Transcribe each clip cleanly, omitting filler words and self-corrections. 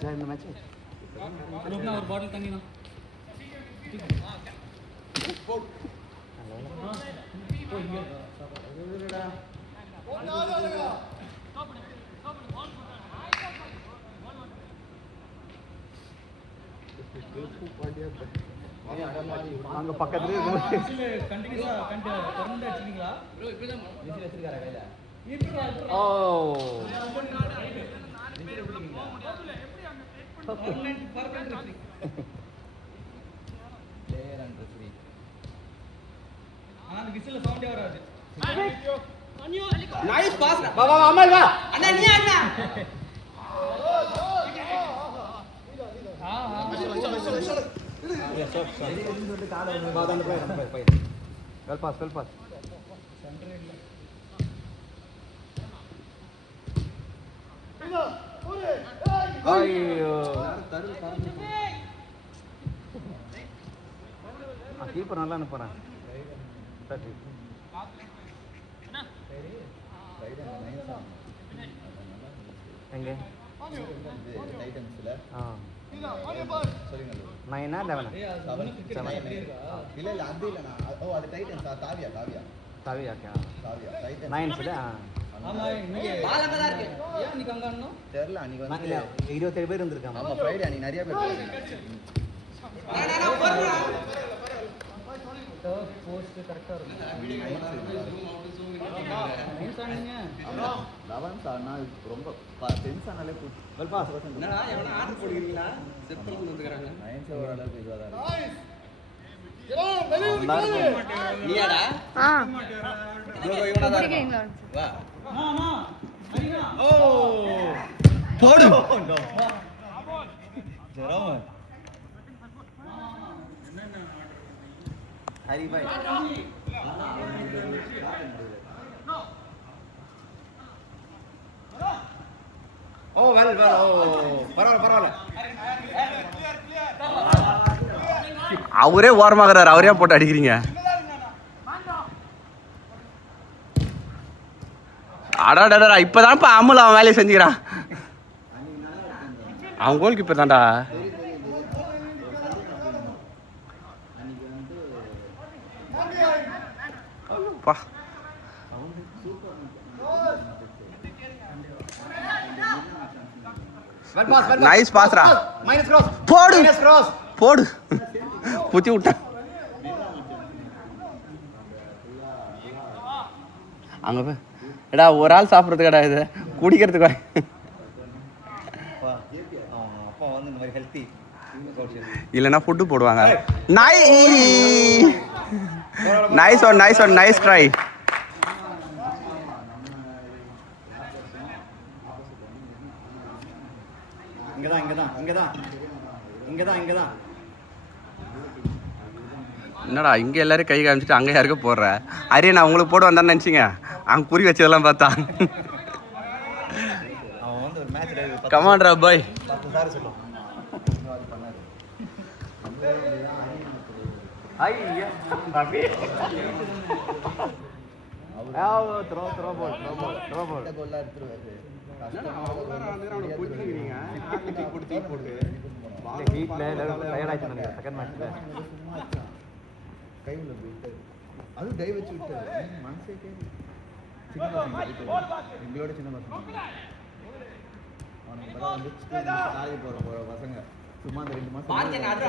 இந்த மேட்ச் ஒரு பாட்டில் தண்ணி தான் அங்க பக்கத்துலயே கண்டினியூஸா கரண்ட் அடிச்சீங்களா ப்ரோ இப்பதான் விசில் வச்சிருக்காரா கையில ஓ நைஸ் பாஸ் வா வா அமல் வா அண்ணா நீ அண்ணா வெல் பாஸ் ஐயோ கீப்பர் நல்லா அனுப்புறேன் எங்க நைனா 11 இல்ல அது இல்ல ஓ அது டைட்டன்ஸ் தாவியா தாவியா நைன்ஸ் இல்ல ஆமா இன்னைக்கு பால் அங்க தான் இருக்கு ஏன் நீ அங்க அண்ணா தெரியல அன்னைக்கு வந்து 27 பேர் வந்திருக்காங்க ஆமா ஃப்ரைடே அன்னைக்கு நிறைய பேர் போஸ்ட் கரெக்ட்டா இருக்கு ரொம்ப டென்ஷனாலே வெல் பாஸ் என்னடா எவனா ஆர்டர் போடுறீங்களா செட் பண்ணி வந்துக்கறாங்க 9 ஓரளவுக்கு இதுவா தான் இருக்கு நீயாடா ப்ரோ இவனா தான் வா ஆமா ஹரினா ஓ போடு ஜெரோம் ஹரி பாய் ஓ வெல் ஓ பரவாயில்ல அவரே ஓரமாகறாரு அவரே போட்டு அடிக்கிறீங்க அடாடா இப்பதான்ப்பா அமுல் அவன் வேலையை செஞ்சுக்கிறான் அவன் கோல் கீப்பர் தான்டா பா நைஸ் பாஸ்ரா மைனஸ் கிராஸ் போடு குத்தி விட்டான் அங்க போய் எடா ஒரு ஆள் சாப்பிட்றது கடா இது குடிக்கிறதுக்கு அப்பா வந்து இந்த மாதிரி ஹெல்த்தி இல்லைன்னா ஃபுட்டு போடுவாங்க நைஸ் ட்ரை இங்கதான் என்னடா இங்க எல்லாரும் கை காமிச்சிட்டு அங்க யாருக்க போடுற அரிய நான் உங்களுக்கு போட்டு வந்தான்னு நினைச்சிங்க அங்க குறி வச்சதெல்லாம் பார்த்தா அவன் வந்து ஒரு மேட்ச் கமாண்ட்ரா பாய் 10 சார் சொல்லும் ஐயா ரவி த்ரோ பால் கோலா எடுத்துருவாரு கையில் விட்டு அது டை வச்சு விட்டாரு மனசே சின்ன பசங்க எங்களோட சின்ன பசங்க அவனுக்கு பரவாயில்ல வந்து காலேஜ் போகிற பசங்க சும்மா அந்த 2 மாதம் 10 நாள்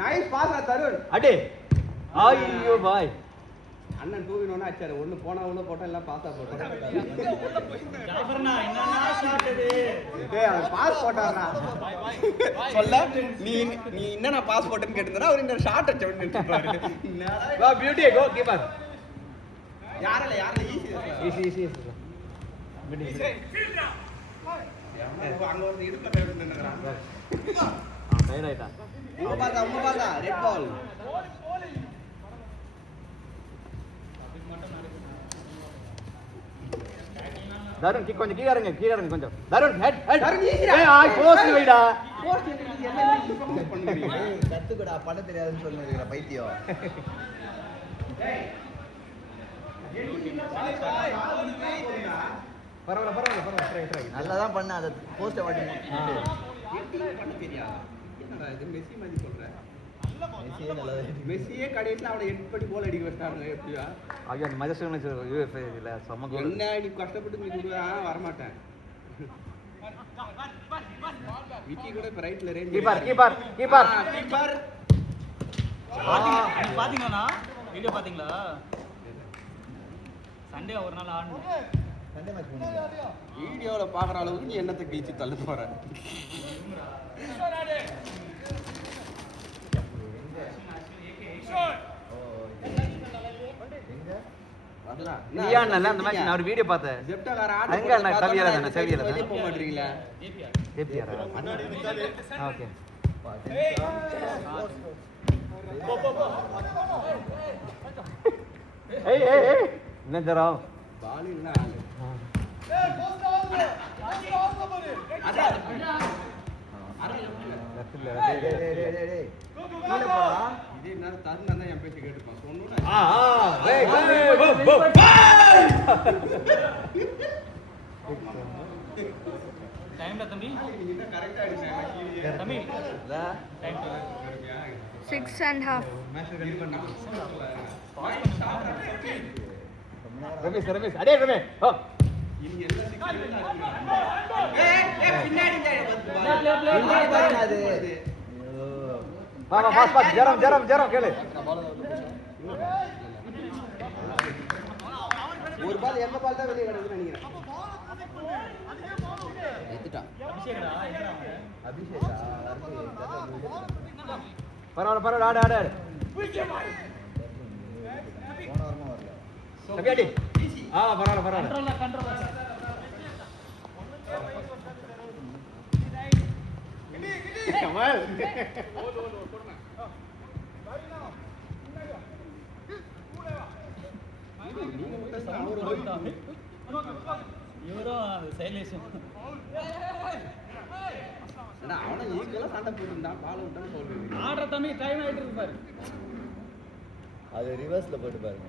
நைஸ் பாஸ் தருண் அடே ஐயோ பாய் அண்ணன் தூவினோன்னு ஆச்சாரு ஒண்ணு போனா உள்ள போட்டா எல்லாம் பாஸா போட்டோம் பாஸ் போட்டாரா சொல்ல நீ என்ன பாஸ் போட்டேன்னு கேட்டிருந்தா அவர் இந்த ஷார்ட் அடிச்ச உடனே நிறுத்திப்பாரு வா பியூட்டி கோ கீப்பர் யாரல ஈஸி பியூட்டி அங்க ஒரு இடுப்புல போய் நின்னுறான் டைட் ஆயிட்டா உங்க பாத்தா ரெட் பால் தருண் கொஞ்சம் கீழ இறங்க கொஞ்சம் தருண் ஹெட் தருண், ஈஸிடா. போஸ்ட் வைடா கத்துக்கடா பண்ண தெரியாதுன்னு சொல்லுங்க பைத்தியம். பரவாயில்ல ட்ரை நல்லா தான் பண்ண அதை போஸ்ட்டை வாட்டி பண்ண தெரியாது. என்னடா இது மெஸ்ஸி மாதிரி சொல்ற? மெஸ்ஸியே நல்லா மெஸ்ஸியே கடைசியில் அவனை 8 படி கோல் அடிக்க வச்சாங்க. எப்படியா ஐயோ அந்த மஜஸ்டர் யூஎஃப்ஏ இல்ல செம்ம கோல். என்ன நீ கஷ்டப்பட்டு நீ கொடுவா வரமாட்டேன். விக்கி கூட இப்ப ரைட்ல ரேஞ்ச் கீப்பர் பாத்தீங்களா வீடியோ பாத்தீங்களா? சண்டே ஒரு நாள் ஆடணும். சண்டே மேட்ச் பண்ணுங்க. வீடியோல பாக்குற அளவுக்கு நீ என்னத்தை கிழிச்சு தள்ள போற? நீயாண்ணா அந்த மேட்ச் நான் ஒரு வீடியோ பார்த்தேன். ஜெப்டாகார அங்க அண்ணா சவியல வெளிய போக மாட்டீங்களா? ஏபிஆர் ஓகே ஏய் என்ன ஜரம் பால் இல்ல ஆளு. இது என்ன தருணா தான் என் பேச்சு கேட்டுப்பான். சொன்னோட டைம்ல தம்பி நீ என்ன கரெக்ட்டா அடிச்ச தம்பி டைம் 6.5. ரமேஷ் அடே ரமேஷ் ஓ இனி எல்லாம் 6 பின்னாடி அது வா பாஸ் ஜரம் கேளு. ஒரு பால் எந்த பால் தான் வெளியே கிடக்குன்னு நினைக்கிறேன். எடுத்துட்டான். அபிஷேகா பரவாயில்ல ஆடு போன வாரமா வரல. தம்பியாடி பரவாயில்ல கண்ட்ரோல் கமல் இவரும் சைலேஷன் ஏன்னா அவனை ஈக்குவலா சண்டை போட்டுருந்தான். பால் விட்டான்னு சொல்றேன். ஆடுற தம்பி டைம் ஆயிட்டு இருக்கு பாரு. அது ரிவர்ஸ்ல போயிட்டு பாருங்க.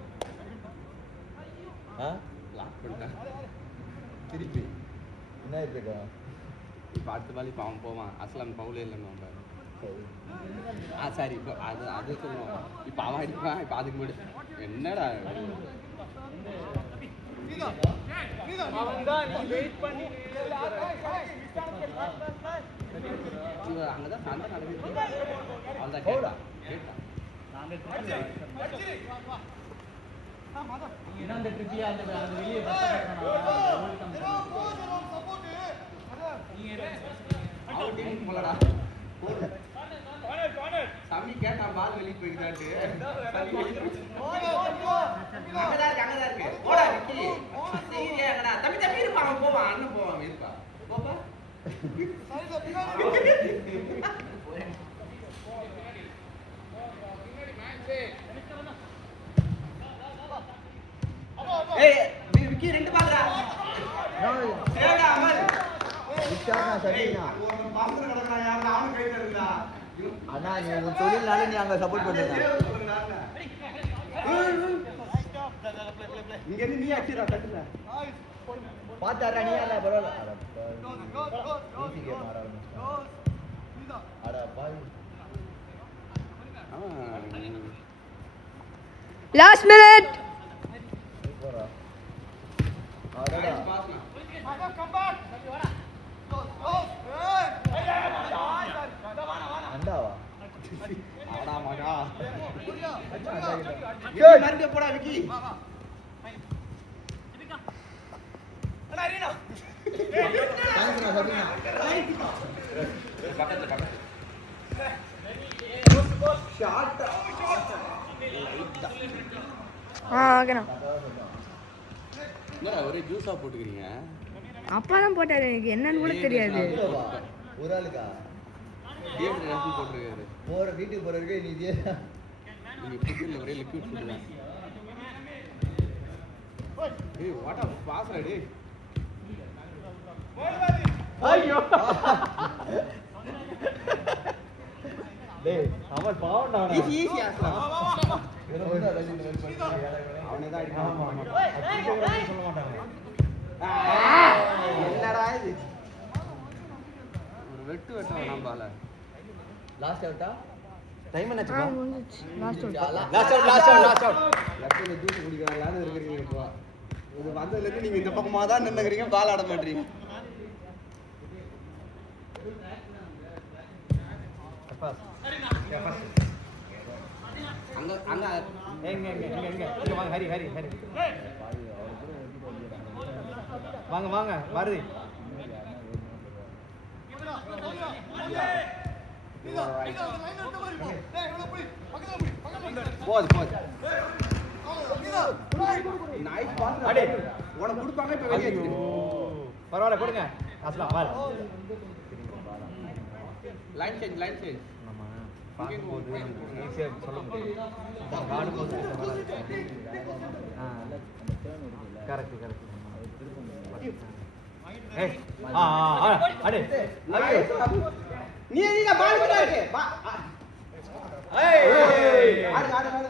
லாக் பண்ணிட்டான். திருப்பி என்ன இருக்கா? இப்போ அடுத்த பால் இப்போ அவன் போவான். அஸ்லாம் பவுலே இல்லைன்னு பாரு. சரி இப்போ அது சொல்லுவான். இப்போ அவன் அடிப்பான். இப்போ அதுக்கு முன்னாடி என்னடா அங்கதான் சண்டை நடக்குது. அவன்தான் கேட்டான். அந்த ட்ரிப்பியா அந்த வெளியே போலடா தம்பி கேட்டான் பால் வெளியே போய்கிட்டான்ட்டு. அங்கதான் இருக்கு போடா விக்கி. சரியா எங்கடா தம்பி இருப்பான். அவன் போவான். அண்ணன் போவான். இருப்பா போப்பா. ஏய் விக்கி 2 பால்டா. ஏடா அமல் விச்சானா சரியா? ஒரு பால் கடக்குறா யாரா அவன் கையில இருக்குடா. அண்ணா நீ உன் தொழில்னால நீ அங்க சப்போர்ட் பண்ணுங்க. இங்க இருந்து நீ அடிச்சுடா தட்டுல. பாத்தாரா நீ அல்ல பரவாயில்ல. ஈஸி கேம் ஆட ஆரம்பிச்சான். அட பாய். Last minute. போறா. அடடா. அண்டாவா? ஆடா மகா. Good. மறுபடியும் போடா விக்கி. தேங்க்ஸ்ண்ணா சபினா. பக்கத்துல ஷாட். ஓகேண்ணா. என்னடா ஒரே ஜூஸா போட்டுக்கிறீங்க? அப்பா தான் போட்டாரு, எனக்கு என்னன்னு கூட தெரியாது. ஒரு ஆளுக்கா? டேவிட் ரசி போட்டுருக்காரு. போற வீட்டுக்கு போறதுக்கு நீ இதே நீங்க புடிக்கல ஒரே லிக்விட் போட்டுங்க. ஏய் வாட் ஆ பாஸ் டேய். ஐயோ டேய் அவன் பாவம்டா அவன். ஈஸி ஈஸி ஆஸ்லாம் அவனே தான் ஆமா அடிப்பான். ஆமா அது சொல்ல மாட்டாங்க. என்னடா இது ஒரு வெட்டு வேணாம் பால லாஸ்ட் அவுட்டா? டைம் ஆ என்னாச்சுப்பா? முடிஞ்சிச்சு லாஸ்ட் அவுட் லாஸ்ட் அவுட். லெஃப்ட்ல ஜூஸ் குடிக்கலாம்னு இருக்கிறீங்க இப்போ. இது வந்ததுல இருந்து நீங்க இந்த பக்கமா தான் நின்னுக்கிறீங்க பால் ஆட மாட்டீங்க அங்க அங்க எங்க வாங்க ஹரி ஹரி ஹரி வாங்க வாங்க வருது போது போது நைஸ் பாஸ் அடி. உனக்கு கொடுப்பாங்க இப்ப வெளியே வச்சிரு பரவாயில்ல கொடுங்க அஸ்லாம் பால் லைன் சேஞ்ச் நம்ம பார்க்கும்போது நமக்கு ஈஸியாக சொல்ல முடியும் ஆடும்போது கரெக்ட் கரெக்ட் ஏய் ஆ ஆ அடி நீ நீ பால் பண்ணா இருக்கு ஏய் ஆடு ஆடு ஆடு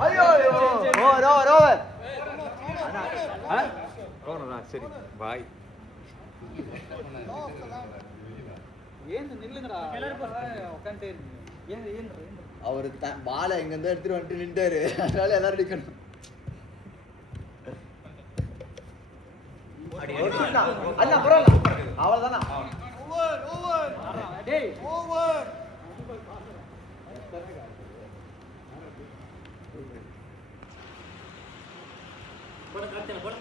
ஐயோ ஓவர் ஓவர் ஓவர் சரி பாய் அவர் பாலை எங்க இருந்து எடுத்துட்டு வந்துட்டு நின்றாரு. அதனால எல்லாரும் அடிக்கணும். அண்ணா பரவாயில்ல அவ்வளவுதானா போட